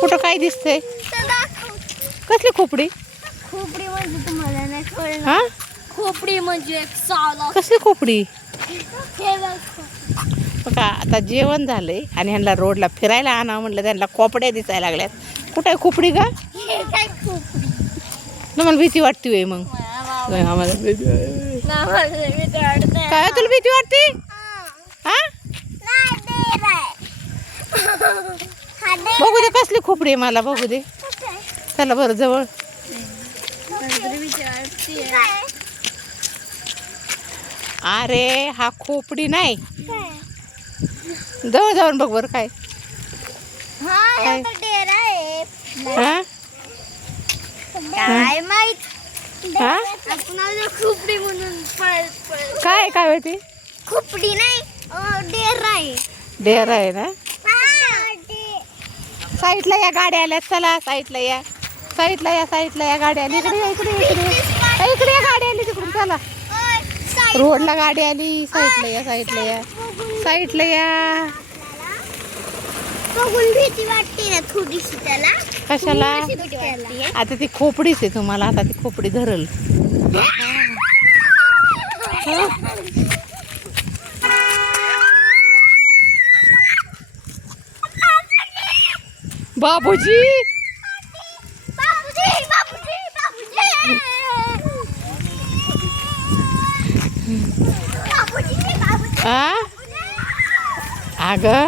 कुठं काय दिसतंय? कसली खोपडी? खोपडी म्हणजे तुम्हाला नाही कळलं. हा खोपडी म्हणजे एक साला. कसली खोपडी? हे बघ. बघा आता जेवण झालंय आणि ह्यांना रोडला फिरायला आणा म्हणलं, त्यांना खोपड्या दिसायला लागल्यात. कुठं आहे खोपडी का? हे काय खोपडी? मला भीती वाटते वे मग. आम्हाला काय तुला भीती वाटते? हा बघू दे कसली खोपडी आहे, मला बघू दे. चला बरं जवळ. अरे हा खोपडी नाही, जवळ जाऊन बघ बरं काय. हा काय माहित. हा खोपडी म्हणून काय काय होती? खोपडी नाही, डेरा आहे. डेरा आहे ना. साईडला या गाड्या आल्या, चला साईडला या, साईडला या, साईडला या गाड्या आली. इकडे इकडे इकडे इकडे या गाडी आली तिकडून. चला रोडला गाडी आली, साईडला या, साईडला या, साईडला या. बघून भीती वाटते ना थोडीशी त्याला. कशाला? वाटते. आता ती खोपडीच आहे तुम्हाला, आता ती खोपडी धरल. बाबूजी बाबूजी बाबूजी बाबूजी बाबूजी बाबूजी. आ अगं